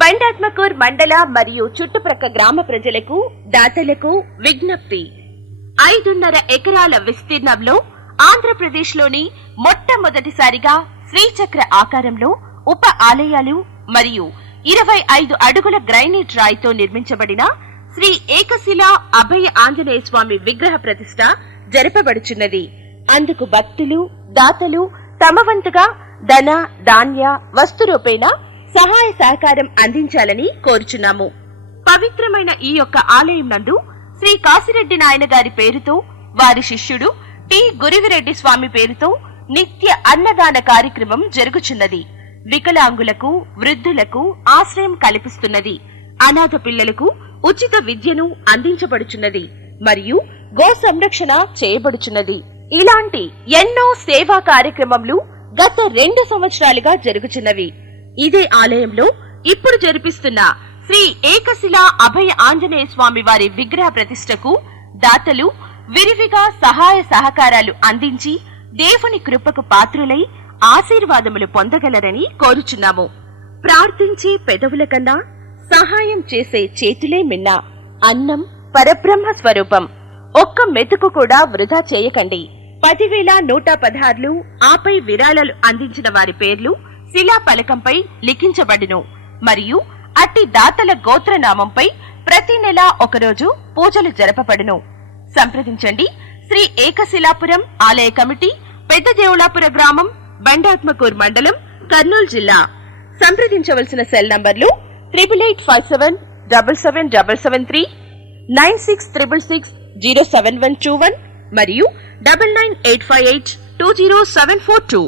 బండాత్మకూర్ మండల మరియు చుట్టుప్రక్క గ్రామ ప్రజలకు దాతలకు విజ్ఞప్తి. 5.5 ఎకరాల విస్తీర్ణంలో ఆంధ్రప్రదేశ్లోని మొట్టమొదటిసారిగా శ్రీచక్ర ఆకారంలో ఉప ఆలయాలు మరియు 25 అడుగుల గ్రైనేట్ రాయితో నిర్మించబడిన శ్రీ ఏకశిలా అభయ ఆంజనేయ స్వామి విగ్రహ ప్రతిష్ఠ జరపబడుచున్నది. అందుకు భక్తులు దాతలు తమ వంతుగా ధన ధాన్య వస్తు రూపేణ సహాయ సహకారం అందించాలని కోరుచున్నాము. పవిత్రమైన ఈ యొక్క ఆలయం నందు శ్రీ కాశిరెడ్డి నాయన గారి పేరుతో వారి శిష్యుడు టి గురివిరెడ్డి స్వామి పేరుతో నిత్య అన్నదాన కార్యక్రమం జరుగుచున్నది. వికలాంగులకు వృద్ధులకు ఆశ్రయం కల్పిస్తున్నది. అనాథ పిల్లలకు ఉచిత విద్యను అందించబడుచున్నది మరియు గో సంరక్షణ చేయబడుచున్నది. ఇలాంటి ఎన్నో సేవా కార్యక్రమములు గత 2 సంవత్సరాలుగా జరుగుచున్నవి. ఇదే ఆలయంలో ఇప్పుడు జరిపిస్తున్న శ్రీ ఏకశిలా అభయ ఆంజనేయ స్వామి వారి విగ్రహ ప్రతిష్టకు దాతలు విరివిగా సహాయ సహకారాలు అందించి దేవుని కృపకు పాత్రులై ఆశీర్వాదములు పొందగలరని కోరుచున్నాము. ప్రార్థించే పెదవుల కన్నా సహాయం చేసే చేతులే మిన్న. అన్నం పరబ్రహ్మ స్వరూపం. ఒక్క మెతుకు కూడా వృధా చేయకండి. 10,116 ఆపై విరాళాలు అందించిన వారి పేర్లు శిలా పలకంపై లిఖించబడును మరియు అట్టి దాతల గోత్రనామంపై ప్రతి నెల ఒకరోజు పూజలు జరపబడును. సంప్రదించండి. శ్రీ ఏకశిలాపురం ఆలయ కమిటీ, పెద్ద దేవులాపుర గ్రామం, బండాత్మకూర్ మండలం, కర్నూలు జిల్లా. సంప్రదించవలసిన సెల్ నంబర్లు 8857777773, 9666607121 మరియు 9985820742.